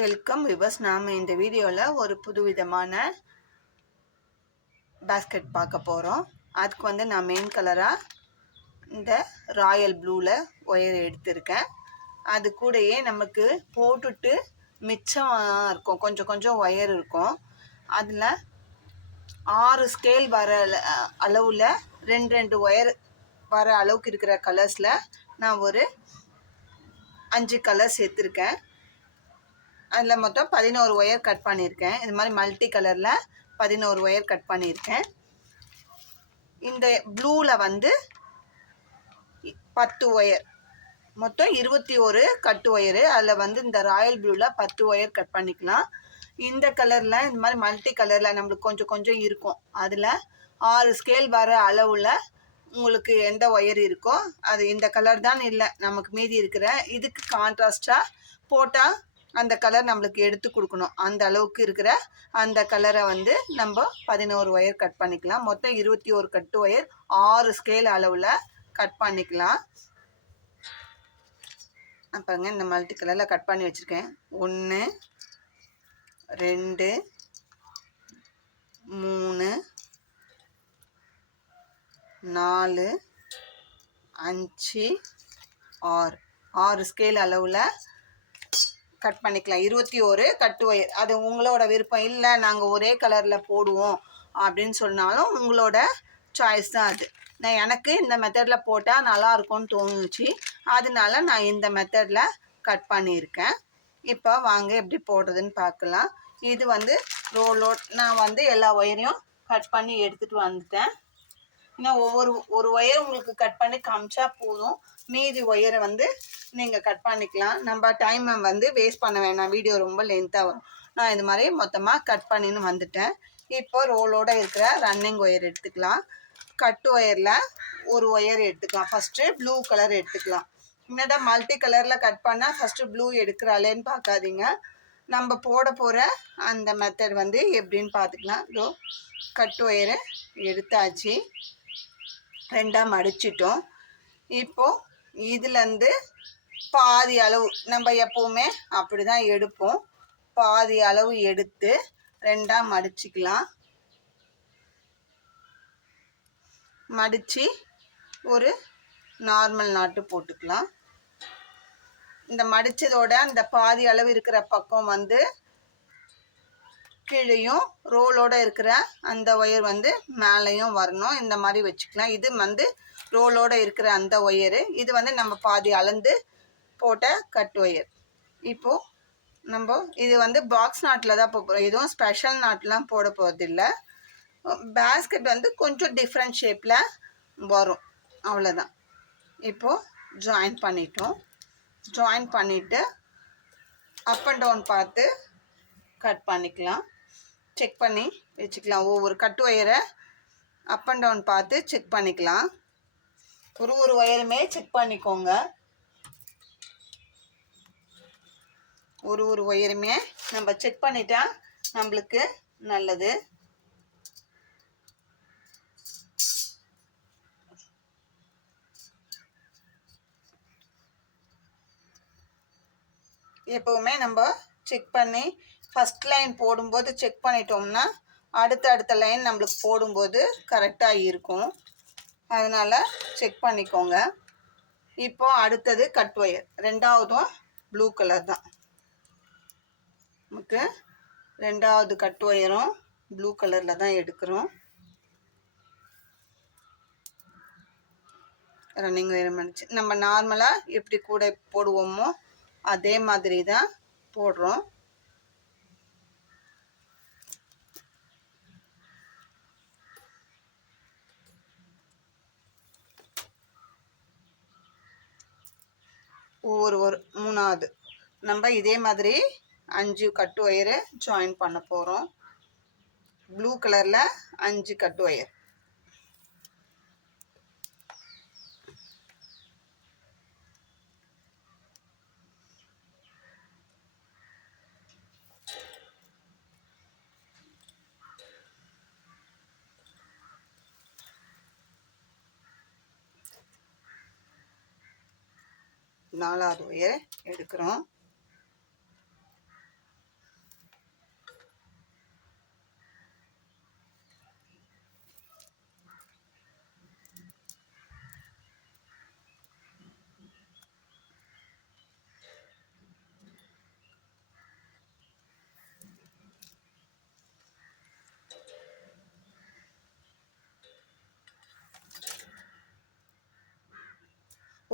Welcome viewers. நாம் இந்த வீடியோவில் ஒரு புதுவிதமான பேஸ்கெட் பார்க்க போகிறோம். அதுக்கு நான் மெயின் கலராக இந்த ராயல் ப்ளூவில் ஒயர் எடுத்திருக்கேன். அது கூடயே நமக்கு போட்டுட்டு மிச்சம் இருக்கும், கொஞ்சம் கொஞ்சம் ஒயர் இருக்கும். அதில் 6 ஸ்கேல் வர அளவில் 2 ஒயர் வர அளவுக்கு இருக்கிற கலர்ஸில் நான் ஒரு 5 கலர்ஸ் எடுத்திருக்கேன். அதில் மொத்தம் 11 ஒயர் கட் பண்ணியிருக்கேன். இது மாதிரி மல்டி கலரில் 11 ஒயர் கட் பண்ணியிருக்கேன். இந்த ப்ளூவில் 10 ஒயர், மொத்தம் 21 கட்டு ஒயரு. அதில் இந்த ராயல் ப்ளூவில் 10 ஒயர் கட் பண்ணிக்கலாம். இந்த கலரில் இந்த மாதிரி மல்டி கலரில் நம்மளுக்கு கொஞ்சம் கொஞ்சம் இருக்கும். அதில் 6 ஸ்கேல் வர அளவில் உங்களுக்கு எந்த ஒயர் இருக்கோ அது இந்த கலர் தான் இல்லை, நமக்கு மீதி இருக்கிற இதுக்கு கான்ட்ராஸ்டாக போட்டால் அந்த கலர் நம்மளுக்கு எடுத்து கொடுக்கணும். அந்த அளவுக்கு இருக்கிற அந்த கலரை நம்ம 11 ஒயர் கட் பண்ணிக்கலாம். மொத்தம் 21 கட்டு ஒயர் 6 ஸ்கேல் அளவில் கட் பண்ணிக்கலாம். அப்போங்க இந்த மல்டி கலரில் கட் பண்ணி வச்சுருக்கேன். 1 2 3 4 5 6 ஸ்கேல் அளவில் கட் பண்ணிக்கலாம். 21 கட்டு ஒயர். அது உங்களோட விருப்பம். இல்லை நாங்கள் ஒரே கலரில் போடுவோம் அப்படின்னு சொன்னாலும் உங்களோட சாய்ஸ் தான் அது. எனக்கு இந்த மெத்தடில் போட்டால் நல்லாயிருக்கும்னு தோணுச்சு, அதனால நான் இந்த மெத்தடில் கட் பண்ணியிருக்கேன். இப்போ வாங்க எப்படி போடுறதுன்னு பார்க்கலாம். இது ரோலோட். நான் எல்லா ஒயரையும் கட் பண்ணி எடுத்துகிட்டு வந்துட்டேன். இன்னும் ஒரு ஒயர் உங்களுக்கு கட் பண்ணி காமிச்சா போதும். மீதி ஒயரை நீங்கள் கட் பண்ணிக்கலாம். நம்ம டைமை வேஸ்ட் பண்ண வேணாம், வீடியோ ரொம்ப லென்த்தாக வரும். நான் இது மாதிரி மொத்தமாக கட் பண்ணின்னு வந்துட்டேன். இப்போ ரோலோடு இருக்கிற ரன்னிங் ஒயர் எடுத்துக்கலாம். கட்டு ஒயரில் ஒரு ஒயர் எடுத்துக்கலாம். ஃபஸ்ட்டு ப்ளூ கலர் எடுத்துக்கலாம். என்னடா மல்டி கலரில் கட் பண்ணால் ஃபஸ்ட்டு ப்ளூ எடுக்கிறாளேன்னு பார்க்காதீங்க. நம்ம போட போகிற அந்த மெத்தட் எப்படின்னு பார்த்துக்கலாம். இதோ கட்டு ஒயரை எடுத்தாச்சு, 2ஆக மடிச்சிட்டோம். இப்போது இதுலேருந்து பாதி அளவு நம்ம எப்போவுமே அப்படி தான் எடுப்போம். பாதி அளவு எடுத்து 2ஆக மடிச்சிக்கலாம். மடித்து ஒரு நார்மல் நாட்டு போட்டுக்கலாம். இந்த மடித்ததோட அந்த பாதி அளவு இருக்கிற பக்கம் கீழேயும் ரோலோடு இருக்கிற அந்த ஒயர் மேலேயும் வரணும். இந்த மாதிரி வச்சுக்கலாம். இது ரோலோடு இருக்கிற அந்த ஒயரு. இது நம்ம பாதி அளந்து போட்ட கட் ஒயர். இப்போது நம்ம இது பாக்ஸ் நாட்டில் தான் போகிறோம். எதுவும் ஸ்பெஷல் நாட்லாம் போட போகிறதில்ல. பேஸ்கெட் கொஞ்சம் டிஃப்ரெண்ட் ஷேப்பில் வரும், அவ்வளோதான். இப்போது ஜாயின் பண்ணிட்டோம். ஜாயின் பண்ணிவிட்டு அப் அண்ட் டவுன் பார்த்து கட் பண்ணிக்கலாம். செக் பண்ணி வச்சுக்கலாம். ஒவ்வொரு கட்டு ஒயரை அப் அண்ட் டவுன் பார்த்து செக் பண்ணிக்கலாம். ஒரு ஒயருமே செக் பண்ணிக்கோங்க. ஒரு ஒயருமே நம்ம செக் பண்ணிட்டா நம்மளுக்கு நல்லது. எப்போவுமே நம்ம செக் பண்ணி ஃபஸ்ட் லைன் போடும்போது செக் பண்ணிட்டோம்னா அடுத்த லைன் நம்மளுக்கு போடும்போது கரெக்டாக இருக்கும். அதனால் செக் பண்ணிக்கோங்க. இப்போது அடுத்தது கட் ஒயர். 2ஆவதும் ப்ளூ கலர் தான். நமக்கு 2ஆவது கட் ஒயரும் ப்ளூ கலரில் தான் எடுக்கிறோம். ரன்னிங் ஒயர் மடிச்சு நம்ம நார்மலாக எப்படி கூட போடுவோமோ அதே மாதிரி தான் போடுறோம். ஒவ்வொரு 3ஆவது நம்ம இதே மாதிரி 5 கட்டு ஒயரு ஜாயின் பண்ண போகிறோம். ப்ளூ கலரில் 5 கட்டு ஒயர். நாலாவது ஒயர் எடுக்கிறோம்.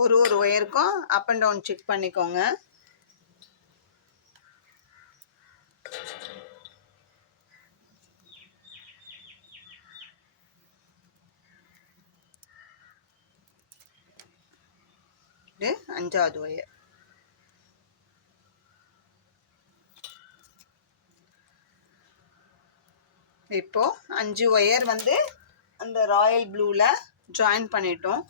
ஒரு ஒயருக்கும் அப் அண்ட் டவுன் செக் பண்ணிக்கோங்க. இது 5வது ஒயர். இப்போ 5 ஒயர் வந்து அந்த ராயல் ப்ளூவில் ஜாயின் பண்ணிட்டோம்.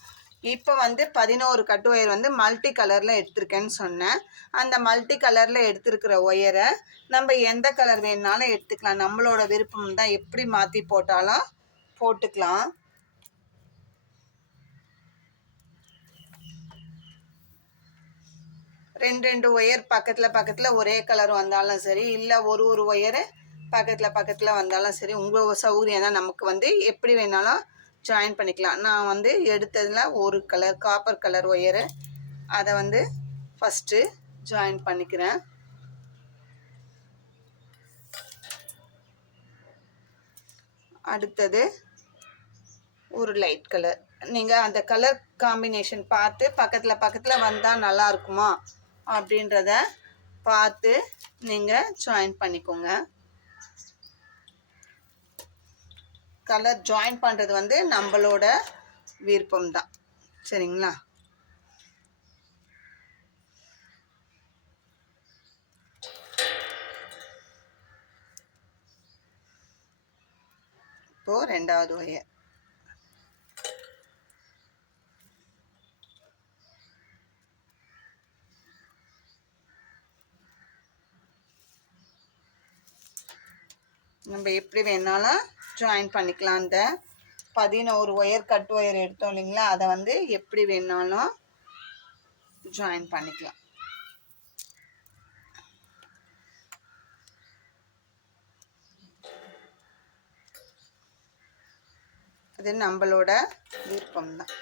இப்போ வந்து 11 கட்டு ஒயர் வந்து மல்டி கலரில் எடுத்திருக்கேன்னு சொன்னேன். அந்த மல்டி கலரில் எடுத்திருக்கிற ஒயரை நம்ம எந்த கலர் வேணுனாலும் எடுத்துக்கலாம். நம்மளோட விருப்பம் தான், எப்படி மாற்றி போட்டாலும் போட்டுக்கலாம். ரெண்டு ஒயர் பக்கத்தில் ஒரே கலர் வந்தாலும் சரி, இல்லை ஒரு ஒயரு பக்கத்தில் வந்தாலும் சரி, உங்கள் சௌகரியம் தான். நமக்கு வந்து எப்படி வேணாலும் ஜாயின் பண்ணிக்கலாம். நான் வந்து எடுத்ததில் ஒரு கலர் காப்பர் கலர் ஒயரு, அதை வந்து ஃபஸ்ட்டு ஜாயின் பண்ணிக்கிறேன். அடுத்தது ஒரு லைட் கலர். நீங்கள் அந்த கலர் காம்பினேஷன் பார்த்து பக்கத்தில் வந்தால் நல்லா இருக்குமா அப்படின்றத பார்த்து நீங்கள் ஜாயின் பண்ணிக்கோங்க. கலர் ஜாயின் பண்ணுறது வந்து நம்மளோட விருப்பம் தான், சரிங்களா? இப்போ 2வது ஒயர். நம்ம எப்படி வேணாலும் ஜாயின் பண்ணிக்கலாம். அந்த 11 ஒயர் கட் ஒயர் எடுத்தோம் இல்லைங்களா, அதை வந்து எப்படி வேணாலும் ஜாயின் பண்ணிக்கலாம். அது நம்மளோட விருப்பம் தான்.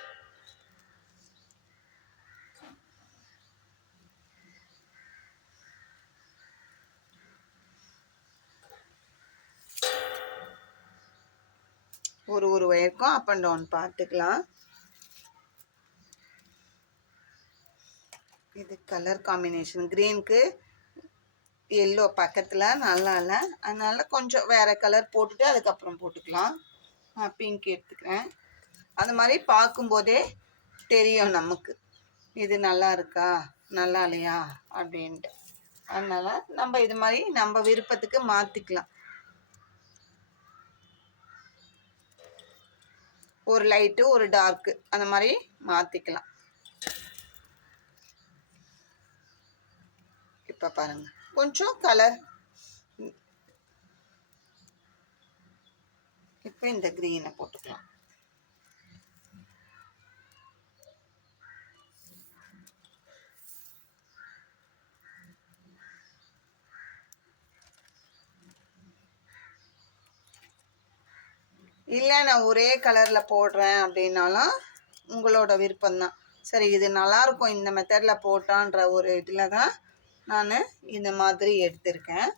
ஒரு ஒயருக்கும் அப் அண்ட் டவுன் பார்த்துக்கலாம். இது கலர் காம்பினேஷன் க்ரீனுக்கு எல்லோ பக்கத்தில் நல்லா இல்லை, அதனால் கொஞ்சம் வேறு கலர் போட்டுட்டு அதுக்கப்புறம் போட்டுக்கலாம். பிங்க் எடுத்துக்கிறேன். அந்த மாதிரி பார்க்கும்போதே தெரியும் நமக்கு இது நல்லா இருக்கா நல்லா இல்லையா அப்படின்ட்டு. அதனால் நம்ம இது மாதிரி நம்ம விருப்பத்துக்கு மாற்றிக்கலாம். ஒரு லைட்டு ஒரு டார்க்கு அந்த மாதிரி மாற்றிக்கலாம். இப்போ பாருங்கள், கொஞ்சம் கலர். இப்போ இந்த க்ரீனை போட்டுக்கலாம். இல்லை நான் ஒரே கலரில் போடுறேன் அப்படின்னாலும் உங்களோட விருப்பம்தான். சரி, இது நல்லாயிருக்கும் இந்த மெத்தடில் போட்டான்ற ஒரு இதில் தான் நான் இந்த மாதிரி எடுத்திருக்கேன்.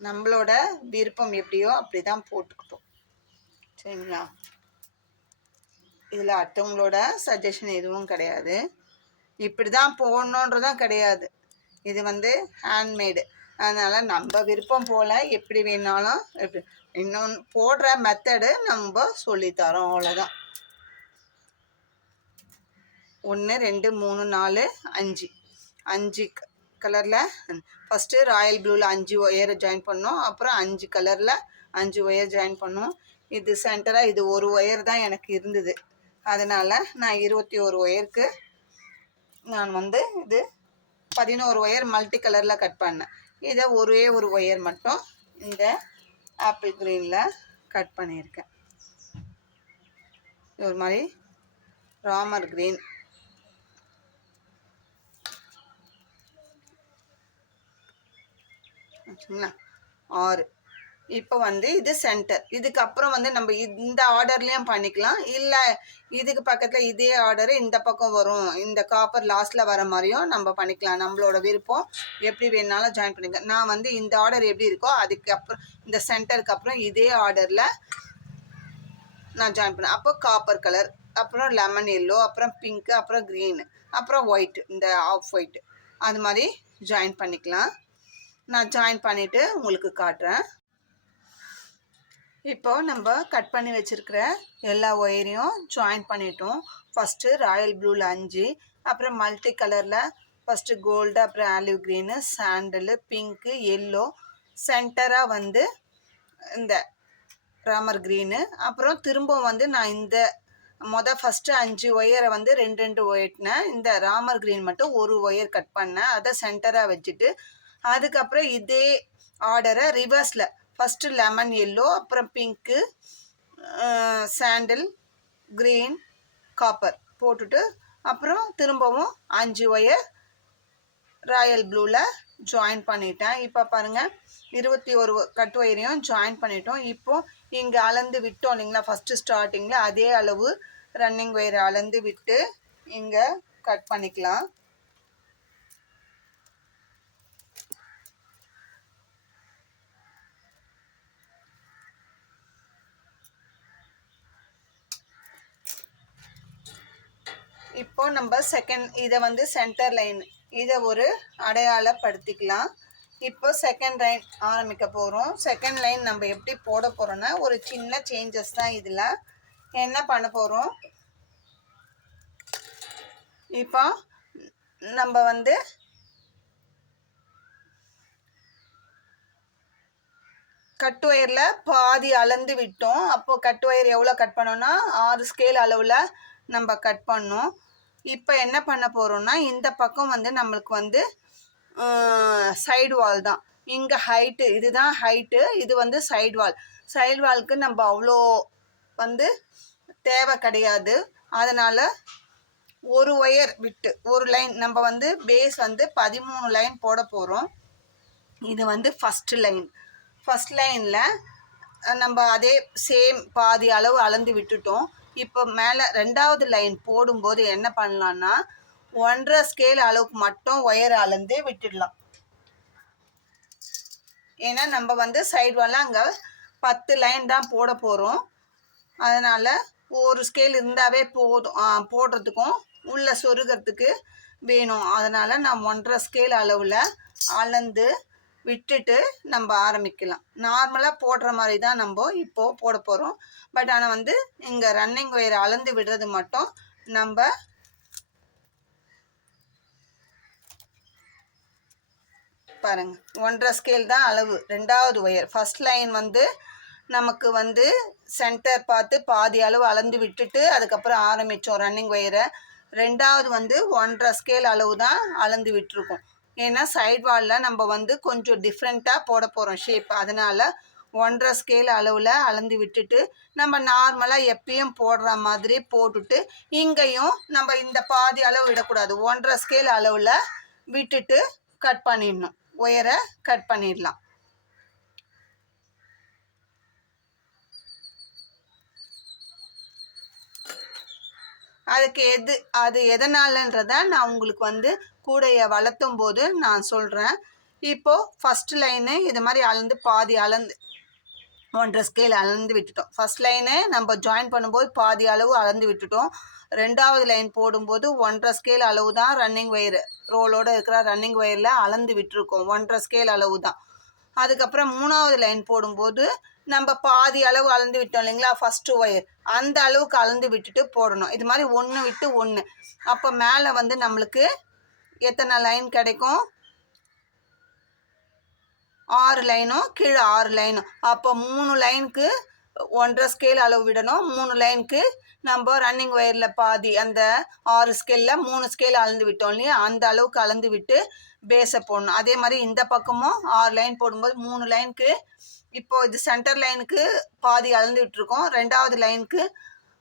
நம்மளோட விருப்பம் எப்படியோ அப்படி தான் போட்டுக்கிட்டோம், சரிங்களா? இதில் அடுத்தவங்களோட சஜஷன் எதுவும் கிடையாது. இப்படி தான் போடணுன்றதும் கிடையாது. இது வந்து ஹேண்ட்மேடு, அதனால் நம்ம விருப்பம் போல் எப்படி வேணாலும் எப்படி இன்னொன்று போடுற மெத்தடு நம்ம சொல்லித்தரோம், அவ்வளோதான். 1 2 3 4 5 கலரில் ஃபஸ்ட்டு ராயல் ப்ளூவில் 5 ஒயரை ஜாயின் பண்ணோம். அப்புறம் 5 கலரில் 5 ஒயர் ஜாயின் பண்ணோம். இது சென்டராக இது ஒரு ஒயர் தான் எனக்கு இருந்தது, அதனால் நான் 21 ஒயருக்கு நான் வந்து இது 11 ஒயர் மல்டி கலரில் கட் பண்ணேன். இதை ஒரே ஒரு ஒயர் மட்டும் இந்த ஆப்பிள் க்ரீனில் கட் பண்ணியிருக்கேன். ஒரு மாதிரி ராமர் க்ரீன். வச்சுங்களா 6. இப்போ வந்து இது சென்டர். இதுக்கப்புறம் வந்து நம்ம இந்த ஆர்டர்லேயும் பண்ணிக்கலாம், இல்லை இதுக்கு பக்கத்தில் இதே ஆர்டரு இந்த பக்கம் வரும், இந்த காப்பர் லாஸ்ட்டில் வர மாதிரியும் நம்ம பண்ணிக்கலாம். நம்மளோட விருப்பம், எப்படி வேணாலும் ஜாயின் பண்ணிக்கலாம். நான் வந்து இந்த ஆர்டர் எப்படி இருக்கோ அதுக்கப்புறம் இந்த சென்டருக்கு அப்புறம் இதே ஆர்டரில் நான் ஜாயின் பண்ணேன். அப்போ காப்பர் கலர், அப்புறம் லெமன் எல்லோ, அப்புறம் பிங்க்கு, அப்புறம் க்ரீனு, அப்புறம் ஒயிட், இந்த ஆஃப் ஒயிட் அது மாதிரி ஜாயின் பண்ணிக்கலாம். நான் ஜாயின் பண்ணிவிட்டு உங்களுக்கு காட்டுறேன். இப்போ நம்ம கட் பண்ணி வச்சுருக்கிற எல்லா ஒயரையும் ஜாயின் பண்ணிட்டோம். ஃபஸ்ட்டு ராயல் ப்ளூவில் 5, அப்புறம் மல்டி கலரில் ஃபஸ்ட்டு கோல்டு, அப்புறம் olive green, sandal, pink, yellow, சென்டராக வந்து இந்த ராமர் க்ரீனு, அப்புறம் திரும்ப வந்து நான் இந்த ஃபஸ்ட்டு 5 ஒயரை வந்து 2 ஒயிட்னேன். இந்த ராமர் க்ரீன் மட்டும் ஒரு ஒயர் கட் பண்ணேன், அதை சென்டராக வச்சுட்டு அதுக்கப்புறம் இதே ஆர்டரை ரிவர்ஸில் ஃபஸ்ட்டு லெமன் எல்லோ, அப்புறம் பிங்க்கு, சாண்டில், க்ரீன், காப்பர் போட்டுட்டு அப்புறம் திரும்பவும் 5 ஒயர் ராயல் ப்ளூவில் ஜாயின் பண்ணிட்டேன். இப்போ பாருங்கள் 21 கட் ஒயரையும் ஜாயின் பண்ணிட்டோம். இப்போது இங்கே அளந்து விட்டோம் இல்லைங்களா, ஃபஸ்ட்டு ஸ்டார்டிங்கில் அதே அளவு ரன்னிங் ஒயரை அளந்து விட்டு இங்கே கட் பண்ணிக்கலாம். இப்போ நம்ம இதை வந்து சென்டர் லைன், இதை ஒரு அடையாளப்படுத்திக்கலாம். இப்போ செகண்ட் லைன் ஆரம்பிக்க போகிறோம். செகண்ட் லைன் நம்ம எப்படி போட போகிறோன்னா ஒரு சின்ன சேஞ்சஸ் தான். இதில் என்ன பண்ண போகிறோம், இப்போ நம்ம வந்து கட் ஒயரில் பாதி அளந்து விட்டோம். அப்போது கட் ஒயர் எவ்வளோ கட் பண்ணோன்னா 6 ஸ்கேல் அளவில் நம்ம கட் பண்ணோம். இப்போ என்ன பண்ண போகிறோம்னா இந்த பக்கம் வந்து நம்மளுக்கு வந்து சைடு வால் தான். இங்கே ஹைட்டு, இதுதான் ஹைட்டு, இது வந்து சைடு வால். சைடு வால்க்கு நம்ம அவ்வளோ வந்து தேவை கிடையாது. அதனால் ஒரு ஒயர் விட்டு ஒரு லைன் நம்ம வந்து பேஸ் வந்து 13 லைன் போட போகிறோம். இது வந்து ஃபஸ்ட்டு லைன். ஃபஸ்ட் லைனில் நம்ம அதே சேம் பாதி அளவு அளந்து விட்டுட்டோம். இப்போ மேலே 2வது லைன் போடும்போது என்ன பண்ணலான்னா 1.5 ஸ்கேல் அளவுக்கு மட்டும் ஒயர் அளந்து விட்டுடலாம். ஏன்னா நம்ம வந்து சைடு வாலில் அங்கே 10 லைன் தான் போட போகிறோம். அதனால் ஒரு ஸ்கேல் இருந்தாவே போதும், போடுறதுக்கும் உள்ள சொருகிறதுக்கு வேணும். அதனால் நான் 1.5 ஸ்கேல் அளவில் அளந்து விட்டுட்டு நம்ம ஆரம்பிக்கலாம். நார்மலாக போடுற மாதிரி தான் நம்ம இப்போது போட போகிறோம். பட் ஆனால் வந்து இங்கே ரன்னிங் ஒயர் அளந்து விடுறது மட்டும் நம்ம பாருங்கள் 1.5 ஸ்கேல் தான் அளவு. 2வது ஒயர் ஃபஸ்ட் லைன் வந்து நமக்கு வந்து சென்டர் பார்த்து பாதி அளவு அளந்து விட்டுட்டு அதுக்கப்புறம் ஆரம்பித்தோம் ரன்னிங் ஒயரை. 2வது வந்து 1.5 ஸ்கேல் அளவு தான் அளந்து விட்டுருக்கோம். ஏன்னா சைட் வாலில் நம்ம வந்து கொஞ்சம் டிஃப்ரெண்ட்டாக போட போகிறோம் ஷேப். அதனால் 1.5 ஸ்கேல் அளவில் அளந்து விட்டுட்டு நம்ம நார்மலாக எப்பயும் போடுற மாதிரி போட்டுட்டு இங்கேயும் நம்ம இந்த பாதி அளவு விடக்கூடாது. 1.5 ஸ்கேல் அளவில் விட்டுட்டு கட் பண்ணிடணும், ஒயரை கட் பண்ணிடலாம். அதுக்கு அது எதனாலன்றத நான் உங்களுக்கு வந்து கூடையை வளர்த்தும் போது நான் சொல்கிறேன். இப்போது ஃபஸ்ட்டு லைனு இது மாதிரி அளந்து பாதி அளந்து 1.5 ஸ்கேல் அளந்து விட்டுட்டோம். ஃபஸ்ட் லைனு நம்ம ஜாயின் பண்ணும்போது பாதி அளவு அளந்து விட்டுட்டோம். 2வது லைன் போடும்போது 1.5 ஸ்கேல் அளவு தான் ரன்னிங் ஒயரு, ரோலோடு இருக்கிற ரன்னிங் ஒயரில் அளந்து விட்டுருக்கோம். 1.5 ஸ்கேல் அளவு தான். அதுக்கப்புறம் 3வது லைன் போடும்போது நம்ம பாதி அளவு அளந்து விட்டோம் இல்லைங்களா, ஃபஸ்ட்டு ஒயர் அந்த அளவுக்கு அளந்து விட்டுட்டு போடணும். இது மாதிரி 1 விட்டு 1. அப்போ மேலே வந்து நம்மளுக்கு எத்தனை லைன் கிடைக்கும், 6 லைனும் கீழே 6 லைனும். அப்போ 3 லைனுக்கு 1.5 ஸ்கேல் அளவு விடணும். 3 லைனுக்கு நம்ம ரன்னிங் ஒயரில் பாதி அந்த 6 ஸ்கேலில் 3 ஸ்கேல் அளந்து விட்டோம் இல்லையா, அந்த அளவுக்கு அளந்து விட்டு பேஸை போடணும். அதே மாதிரி இந்த பக்கமும் 6 லைன் போடும்போது 3 லைனுக்கு இப்போது இது சென்டர் லைனுக்கு பாதி அளந்து விட்டுருக்கோம். 2வது லைனுக்கு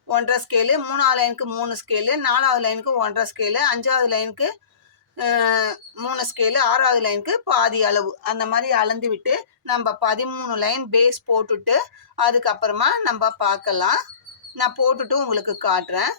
1.5 ஸ்கேலு, 3வது லைனுக்கு 3 ஸ்கேலு, 4வது லைனுக்கு 1.5 ஸ்கேலு, 5வது லைனுக்கு 3 ஸ்கேலு, 6வது லைனுக்கு பாதி அளவு அந்த மாதிரி அளந்து விட்டு நம்ம 13 லைன் பேஸ் போட்டுட்டு அதுக்கப்புறமா நம்ம பார்க்கலாம். நான் போட்டுட்டு உங்களுக்கு காட்டுறேன்.